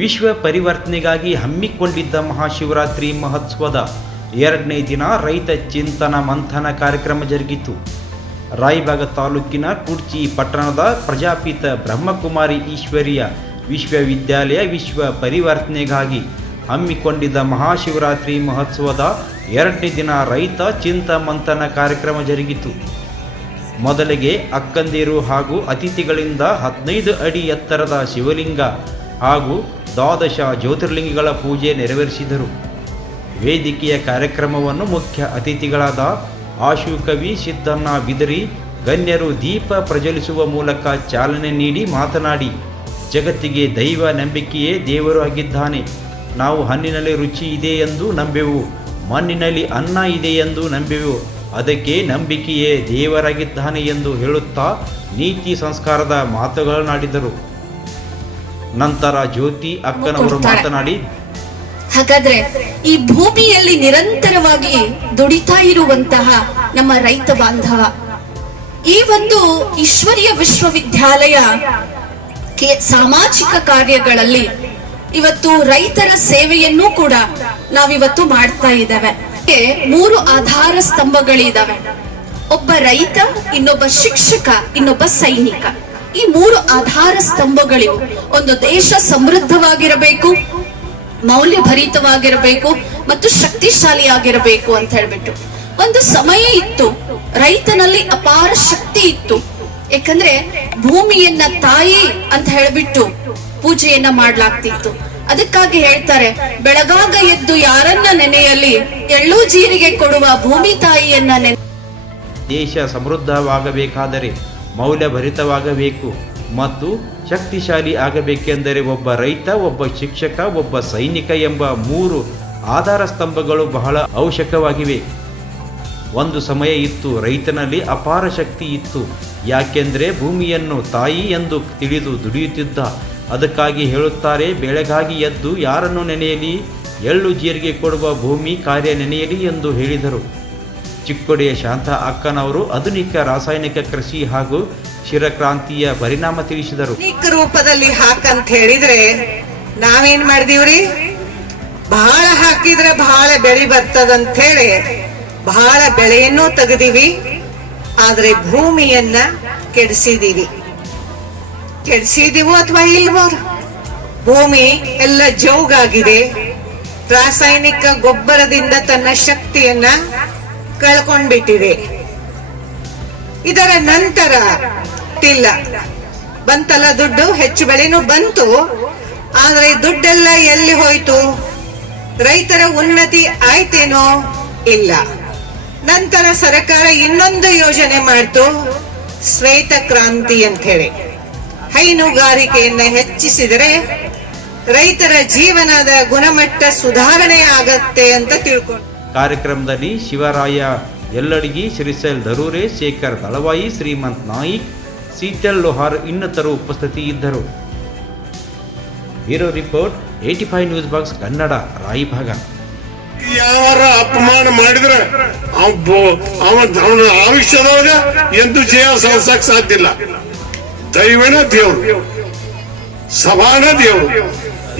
ವಿಶ್ವ ಪರಿವರ್ತನೆಗಾಗಿ ಹಮ್ಮಿಕೊಂಡಿದ್ದ ಮಹಾಶಿವರಾತ್ರಿ ಮಹೋತ್ಸವದ ಎರಡನೇ ದಿನ ರೈತ ಚಿಂತನ ಮಂಥನ ಕಾರ್ಯಕ್ರಮ ಜರುಗಿತು. ರಾಯಬಾಗ ತಾಲೂಕಿನ ಕುರ್ಚಿ ಪಟ್ಟಣದ ಪ್ರಜಾಪಿತ ಬ್ರಹ್ಮಕುಮಾರಿ ಈಶ್ವರಿಯ ವಿಶ್ವವಿದ್ಯಾಲಯ ವಿಶ್ವ ಪರಿವರ್ತನೆಗಾಗಿ ಹಮ್ಮಿಕೊಂಡಿದ್ದ ಮಹಾಶಿವರಾತ್ರಿ ಮಹೋತ್ಸವದ ಎರಡನೇ ದಿನ ರೈತ ಚಿಂತ ಮಂಥನ ಕಾರ್ಯಕ್ರಮ ಜರುಗಿತು. ಮೊದಲಿಗೆ ಅಕ್ಕಂದಿರು ಹಾಗೂ ಅತಿಥಿಗಳಿಂದ ಹದಿನೈದು ಅಡಿ ಎತ್ತರದ ಶಿವಲಿಂಗ ಹಾಗೂ ದ್ವಾದಶ ಜ್ಯೋತಿರ್ಲಿಂಗಗಳ ಪೂಜೆ ನೆರವೇರಿಸಿದರು. ವೇದಿಕೆಯ ಕಾರ್ಯಕ್ರಮವನ್ನು ಮುಖ್ಯ ಅತಿಥಿಗಳಾದ ಆಶು ಕವಿ ಸಿದ್ದಣ್ಣ ಬಿದರಿ, ಗಣ್ಯರು ದೀಪ ಪ್ರಜ್ವಲಿಸುವ ಮೂಲಕ ಚಾಲನೆ ನೀಡಿ ಮಾತನಾಡಿ, ಜಗತ್ತಿಗೆ ದೈವ ನಂಬಿಕೆಯೇ ದೇವರು ಆಗಿದ್ದಾನೆ. ನಾವು ಹಣ್ಣಿನಲ್ಲಿ ರುಚಿ ಇದೆ ಎಂದು ನಂಬೆವು, ಮಣ್ಣಿನಲ್ಲಿ ಅನ್ನ ಇದೆ ಎಂದು ನಂಬೆವು, ಅದಕ್ಕೆ ನಂಬಿಕೆಯೇ ದೇವರಾಗಿದ್ದಾನೆ ಎಂದು ಹೇಳುತ್ತಾ ನೀತಿ ಸಂಸ್ಕಾರದ ಮಾತುಗಳನ್ನಾಡಿದರು. ನಂತರ ಜ್ಯೋತಿ ಅಕ್ಕನವರು ಮಾತನಾಡಿ ಹಾಗಾದ್ರೆ ಈ ಭೂಮಿಯಲ್ಲಿ ನಿರಂತರವಾಗಿ ದುಡಿತಾ ಇರುವಂತಹ ನಮ್ಮ ರೈತ ಬಾಂಧವ ಈ ಒಂದು ಈಶ್ವರ್ಯ ವಿಶ್ವವಿದ್ಯಾಲಯ ಕೆ- ಸಾಮಾಜಿಕ ಕಾರ್ಯಗಳಲ್ಲಿ ಇವತ್ತು ರೈತರ ಸೇವೆಯನ್ನು ಕೂಡ ನಾವಿವತ್ತು ಮಾಡ್ತಾ ಇದ್ದೇವೆ. ಮೂರು ಆಧಾರ ಸ್ತಂಭಗಳಿದಾವೆ. ಒಬ್ಬ ರೈತ ಇನ್ನೊಬ್ಬ ಶಿಕ್ಷಕ ಇನ್ನೊಬ್ಬ ಸೈನಿಕ. ಈ ಮೂರು ಆಧಾರ ಸ್ತಂಭಗಳಿವು. ಒಂದು ದೇಶ ಸಮೃದ್ಧವಾಗಿರಬೇಕು, ಮೌಲ್ಯಭರಿತವಾಗಿರಬೇಕು ಮತ್ತು ಶಕ್ತಿಶಾಲಿಯಾಗಿರಬೇಕು ಅಂತ ಹೇಳ್ಬಿಟ್ಟು. ಒಂದು ಸಮಯ ಇತ್ತು, ರೈತನಲ್ಲಿ ಅಪಾರ ಶಕ್ತಿ ಇತ್ತು. ಯಾಕಂದ್ರೆ ಭೂಮಿಯನ್ನ ತಾಯಿ ಅಂತ ಹೇಳ್ಬಿಟ್ಟು ಪೂಜೆಯನ್ನ ಮಾಡ್ಲಾಗ್ತಿತ್ತು. ಅದಕ್ಕಾಗಿ ಹೇಳ್ತಾರೆ, ಬೆಳಗಾಗ ಎದ್ದು ಯಾರನ್ನ ನೆನೆಯಲ್ಲಿ ಎಳ್ಳು ಜೀರಿಗೆ ಕೊಡುವ ಭೂಮಿ ತಾಯಿಯನ್ನ ನೆನೆ ದೇಶ ಸಮೃದ್ಧವಾಗಬೇಕಾದರೆ ಮೌಲ್ಯಭರಿತವಾಗಬೇಕು ಮತ್ತು ಶಕ್ತಿಶಾಲಿ ಆಗಬೇಕೆಂದರೆ ಒಬ್ಬ ರೈತ, ಒಬ್ಬ ಶಿಕ್ಷಕ, ಒಬ್ಬ ಸೈನಿಕ ಎಂಬ ಮೂರು ಆಧಾರ ಸ್ತಂಭಗಳು ಬಹಳ ಅವಶ್ಯಕವಾಗಿವೆ. ಒಂದು ಸಮಯ ಇತ್ತು, ರೈತನಲ್ಲಿ ಅಪಾರ ಶಕ್ತಿ ಇತ್ತು. ಯಾಕೆಂದರೆ ಭೂಮಿಯನ್ನು ತಾಯಿ ಎಂದು ತಿಳಿದು ದುಡಿಯುತ್ತಿದ್ದ. ಅದಕ್ಕಾಗಿ ಹೇಳುತ್ತಾರೆ, ಬೆಳೆಗಾಗಿ ಎದ್ದು ಯಾರನ್ನು ನೆನೆಯಲಿ? ಎಳ್ಳು ಜೀರಿಗೆ ಕೊಡುವ ಭೂಮಿ ಕಾರ್ಯ ನೆನೆಯಲಿ ಎಂದು ಹೇಳಿದರು. ಚಿಕ್ಕೋಡಿಯ ಶಾಂತ ಅಕ್ಕನವರು ಆಧುನಿಕ ರಾಸಾಯನಿಕ ಕೃಷಿ ಹಾಗೂ ಶಿರಕ್ರಾಂತಿಯ ಪರಿಣಾಮ ತಿಳಿಸಿದರು. ರೂಪದಲ್ಲಿ ಹಾಕಂತ ಹೇಳಿದ್ರೆ ನಾವೇನ್ ಮಾಡಿದೀವ್ರಿ? ಬಹಳ ಹಾಕಿದ್ರೆ ಬಹಳ ಬೆಳೆ ಬರ್ತದಂತ ಹೇಳಿ ಬಹಳ ಬೆಳೆಯನ್ನು ತೆಗೆದಿವಿ, ಆದ್ರೆ ಭೂಮಿಯನ್ನ ಕೆಡಿಸಿದೀವಿ. ಕೆಡಿಸಿದೀವೋ ಅಥವಾ ಇಲ್ವೋ? ಭೂಮಿ ಎಲ್ಲ ಜೌಗಾಗಿದೆ ರಾಸಾಯನಿಕ ಗೊಬ್ಬರದಿಂದ ತನ್ನ ಶಕ್ತಿಯನ್ನ ಕಳ್ಕೊಂಡ್ಬಿಟ್ಟಿದೆ. ಇದರ ನಂತರ ಇಲ್ಲ ಬಂತಲ್ಲ ದುಡ್ಡು? ಹೆಚ್ಚು ಬೆಳೆನೂ ಬಂತು. ಆದ್ರೆ ದುಡ್ಡೆಲ್ಲ ಎಲ್ಲಿ ಹೋಯ್ತು? ರೈತರ ಉನ್ನತಿ ಆಯ್ತೇನೋ ಇಲ್ಲ. ನಂತರ ಸರ್ಕಾರ ಇನ್ನೊಂದು ಯೋಜನೆ ಮಾಡ್ತು. ಶ್ವೇತ ಕ್ರಾಂತಿ ಅಂತ ಹೇಳಿ ಹೈನುಗಾರಿಕೆಯನ್ನ ಹೆಚ್ಚಿಸಿದರೆ ರೈತರ ಜೀವನದ ಗುಣಮಟ್ಟ ಸುಧಾರಣೆ ಆಗತ್ತೆ ಅಂತ ತಿಳ್ಕೊಂಡು ಕಾರ್ಯಕ್ರಮದಲ್ಲಿ ಶಿವರಾಯ ಎಲ್ಲಡಿಗಿ ಶ್ರೀಸೈಲ್ ಧರೂರೆ ಶೇಖರ್ ದಳವಾಯಿ, ಶ್ರೀಮಂತ್ ನಾಯಿಕ್ ಸೀತಲ್ ಲೋಹಾರ್ ಇನ್ನಿತರು ಉಪಸ್ಥಿತಿ ಇದ್ದರು hero report eighty five news box, Kannada, Raibag. ಯಾರ ಅಪಮಾನ ಮಾಡಿದ್ರೆ ಅವ ಅವ ಅವನ ಆಯುಷ್ಯದೊಳಗ ಎಂದು ಜಯ ಸಾಧಿಸಕ್ ಸಾಧ್ಯ ಇಲ್ಲ ದೈವನ ದೇವ್ರು. ಸಭಾನ ದೇವರು.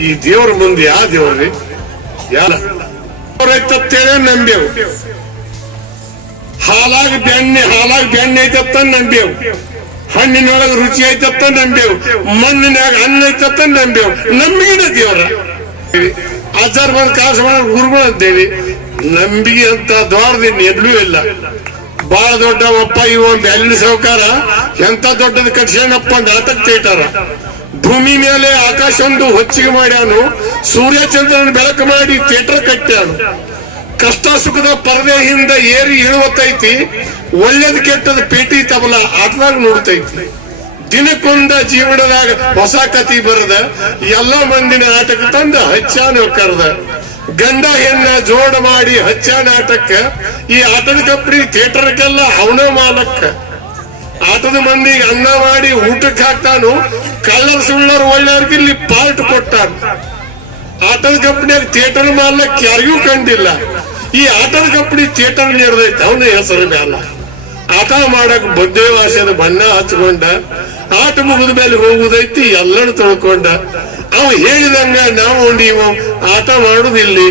ಈ ದೇವ್ರ ಮುಂದೆ ಯಾವ ದೇವ್ರಿ? ಯಾರ? ತತ್ತೇನೆ ನಂಬೇವು. ಹಾಲಾಗ ಬೆಣ್ಣೆ ಹಾಲಾಗ ಬೆಣ್ಣೆ ಐತತ್ತ ನಂಬೇವು. ಹಣ್ಣಿನೊಳಗ ರುಚಿ ಐತತ್ತ ನಂಬೇವು. ಮಣ್ಣಿನಾಗ ಅನ್ನ ಐತತ್ತ ನಂಬೇವು. ನಂಬಿಗಿನ ದೇವ್ರ. ಆಚಾರ ಬಂದ ಕಾಸು ಮಾಡ ಗುರುಗಳು ಅಂತೇವಿ ನಂಬಿಕೆ ಅಂತ ದೊಡ್ಡದಿನ್ ಎಲ್ಲೂ ಇಲ್ಲ. ಬಹಳ ದೊಡ್ಡವಪ್ಪ ಇವ ಎಲ್ಲಿ ಸಾವುಕಾರ, ಎಂತ ದೊಡ್ಡದು ಅಂತ ನಾಟಕ ತೇಟಾರ ಭೂಮಿ ಮೇಲೆ ಆಕಾಶ ಒಂದು ಹೊಚ್ಚಿಗೆ ಮಾಡ್ಯಾನು ಸೂರ್ಯ ಚಂದ್ರನ ಬೆಳಕು ಮಾಡಿ ಥಿಯೇಟರ್ ಕಟ್ಟ್ಯಾನು. ಕಷ್ಟ ಸುಖದ ಪರದೆ ಹಿಂದ ಏರಿ ಇಳುವತ್ತೈತಿ, ಒಳ್ಳೇದ್ ಕೆಟ್ಟದ ಪೇಟಿ ತಬಲ ಆಟದಾಗ ನೋಡ್ತೈತಿ. ದಿನಕ್ಕೊಂದ ಜೀವನದಾಗ ಹೊಸ ಕತಿ ಬರದ, ಎಲ್ಲ ಮಂದಿ ನಾಟಕ ತಂದ ಹಚ್ಚಾನ ಕರೆದ ಗಂಡ ಹೆಣ್ಣ ಜೋಡ ಮಾಡಿ ಹಚ್ಚ ನಾಟಕ, ಈ ಆಟದ ಕಪ್ರಿ ಥಿಯೇಟರ್ಗೆಲ್ಲ ಅವನ ಮಾಲಕ್ಕ. ಆಟದ ಮಂದಿಗೆ ಅನ್ನ ಮಾಡಿ ಊಟಕ್ಕೆ ಹಾಕ್ತಾನು ಕಳ್ಳರ ಸುಳ್ಳರು ಒಳ್ಳೆಯವ್ರಿಗೆ ಇಲ್ಲಿ ಪಾರ್ಟ್ ಕೊಟ್ಟಾನ ಆಟದ ಕಂಪನಿಯಾಗ ಥಿಯೇಟರ್ ಮಾಲಕ್ ಯಾರಿಗೂ ಕಂಡಿಲ್ಲ. ಈ ಆಟದ ಕಂಪನಿ ಥಿಯೇಟರ್ ನಡೆದೈತೆ, ಅವನ ಹೆಸರು ಮ್ಯಾಲ. ಆಟ ಮಾಡಕ್ ಬಡ್ಡೆ ವಾಸದ ಬಣ್ಣ ಹಚ್ಕೊಂಡ, ಆಟ ಮುಗಿದ ಮೇಲೆ ಹೋಗುದೈತಿ ಎಲ್ಲರೂ ತೊಳ್ಕೊಂಡ. ಅವ ಹೇಳಿದಂಗ ನಾವು ನೀವು ಆಟ ಮಾಡುದಿಲ್ಲಿ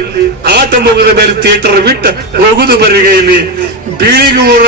ಆಟ ಮುಗಿದ ಮೇಲೆ ಥಿಯೇಟರ್ ಬಿಟ್ಟು ಹೋಗುದು ಬರಿಗೈಲಿ ಬೀಳಿಗೆ ಊರ